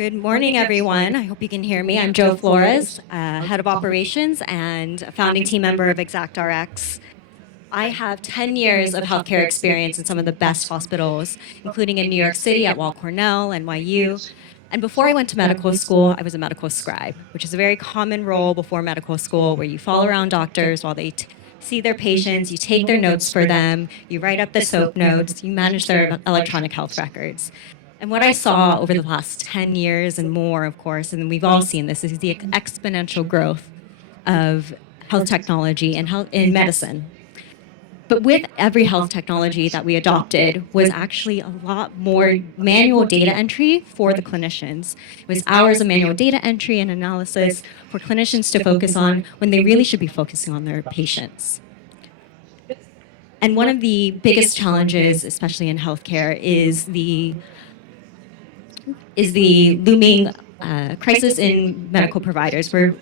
Good morning, everyone. I hope you can hear me. I'm Joe Flores, Head of Operations and a founding team member of ExactRx. I have 10 years of healthcare experience in some of the best hospitals, including in New York City at Weill Cornell, NYU. And before I went to medical school, I was a medical scribe, which is a very common role before medical school where you follow around doctors while they see their patients, you take their notes for them, you write up the SOAP notes, you manage their electronic health records. And what I saw over the last 10 years and more, of course, and we've all seen this, is the exponential growth of health technology and health in medicine. But with every health technology that we adopted was actually a lot more manual data entry for the clinicians. It was hours of manual data entry and analysis for clinicians to focus on when they really should be focusing on their patients. And one of the biggest challenges, especially in healthcare, is the looming crisis in medical providers. We're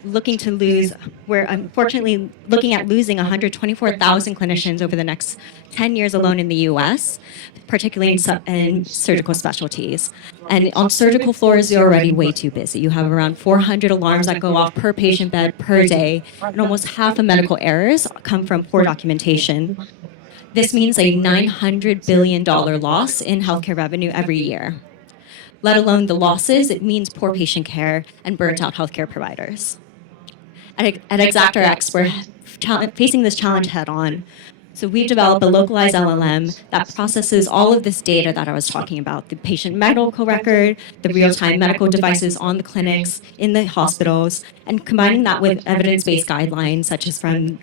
unfortunately looking at losing 124,000 clinicians over the next 10 years alone in the US, particularly in surgical specialties. And on surgical floors, you're already way too busy. You have around 400 alarms that go off per patient bed per day, and almost half of medical errors come from poor documentation. This means a $900 billion loss in healthcare revenue every year. Let alone the losses, it means poor patient care and burnt out healthcare providers. At ExactRx, we're facing this challenge head on. So we've developed a localized LLM that processes all of this data that I was talking about, the patient medical record, the real-time medical devices on the clinics, in the hospitals, and combining that with evidence-based guidelines, such as from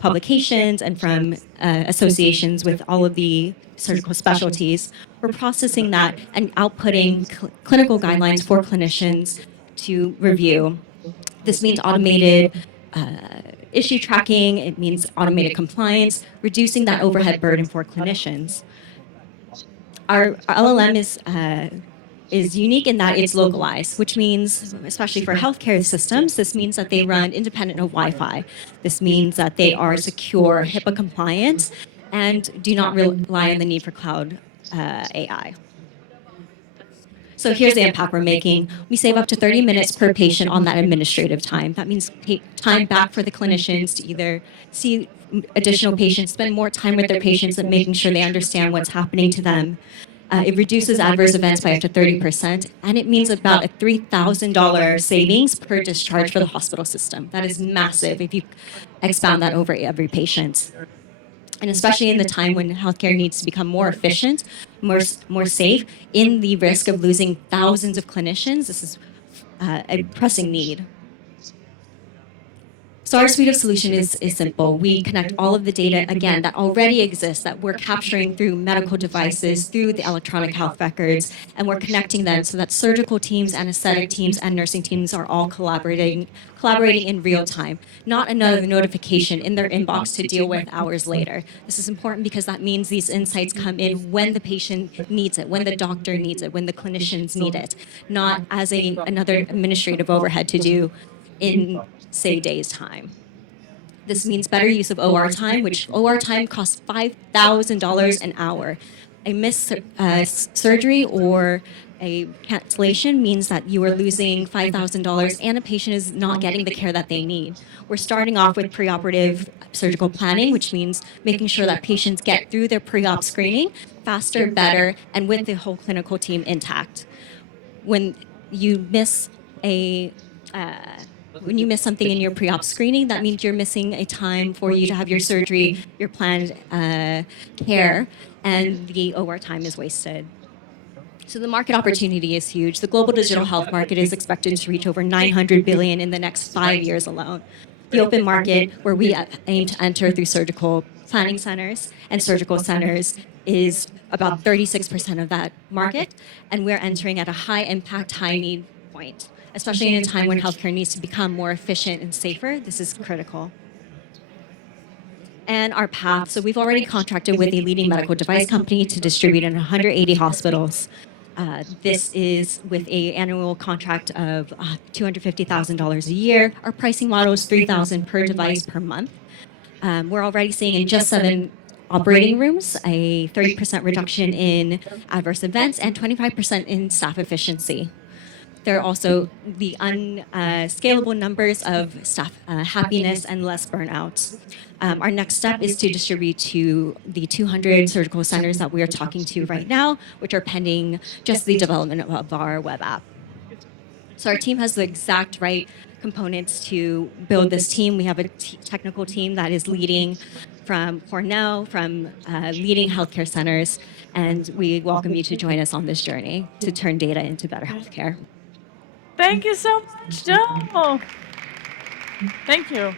publications and from associations with all of the surgical specialties. We're processing that and outputting clinical guidelines for clinicians to review. This means automated issue tracking. It means automated compliance, reducing that overhead burden for clinicians. Our LLM is unique in that it's localized, which means, especially for healthcare systems, this means that they run independent of Wi-Fi. This means that they are secure, HIPAA compliant, and do not rely on the need for cloud AI. So here's the impact we're making. We save up to 30 minutes per patient on that administrative time. That means time back for the clinicians to either see additional patients, spend more time with their patients and making sure they understand what's happening to them. It reduces adverse events by up to 30%, and it means about a $3,000 savings per discharge for the hospital system. That is massive if you expound that over every patient. And especially in the time when healthcare needs to become more efficient, more safe, in the risk of losing thousands of clinicians, this is a pressing need. So our suite of solutions is simple. We connect all of the data, again, that already exists, that we're capturing through medical devices, through the electronic health records, and we're connecting them so that surgical teams, anesthetic teams, and nursing teams are all collaborating in real time, not another notification in their inbox to deal with hours later. This is important because that means these insights come in when the patient needs it, when the doctor needs it, when the clinicians need it, not as another administrative overhead to do in, say, days' time. This means better use of OR time, which OR time costs $5,000 an hour. A missed surgery or a cancellation means that you are losing $5,000 and a patient is not getting the care that they need. We're starting off with preoperative surgical planning, which means making sure that patients get through their pre-op screening faster, better, and with the whole clinical team intact. When you miss something in your pre-op screening, that means you're missing a time for you to have your surgery, your planned care, and the OR time is wasted. So the market opportunity is huge. The global digital health market is expected to reach over $900 billion in the next 5 years alone. The open market, where we aim to enter through surgical planning centers and surgical centers, is about 36% of that market, and we're entering at a high impact, high need point. Especially in a time when healthcare needs to become more efficient and safer, this is critical. And our path, so we've already contracted with a leading medical device company to distribute in 180 hospitals. This is with an annual contract of $250,000 a year. Our pricing model is $3,000 per device per month. We're already seeing in just 7 operating rooms a 30% reduction in adverse events and 25% in staff efficiency. There are also the unscalable numbers of staff happiness and less burnout. Our next step is to distribute to the 200 surgical centers that we are talking to right now, which are pending just the development of our web app. So our team has the exact right components to build this team. We have a technical team that is leading from Cornell, from leading healthcare centers, and we welcome you to join us on this journey to turn data into better healthcare. Thank you so much, Jill. Thank you.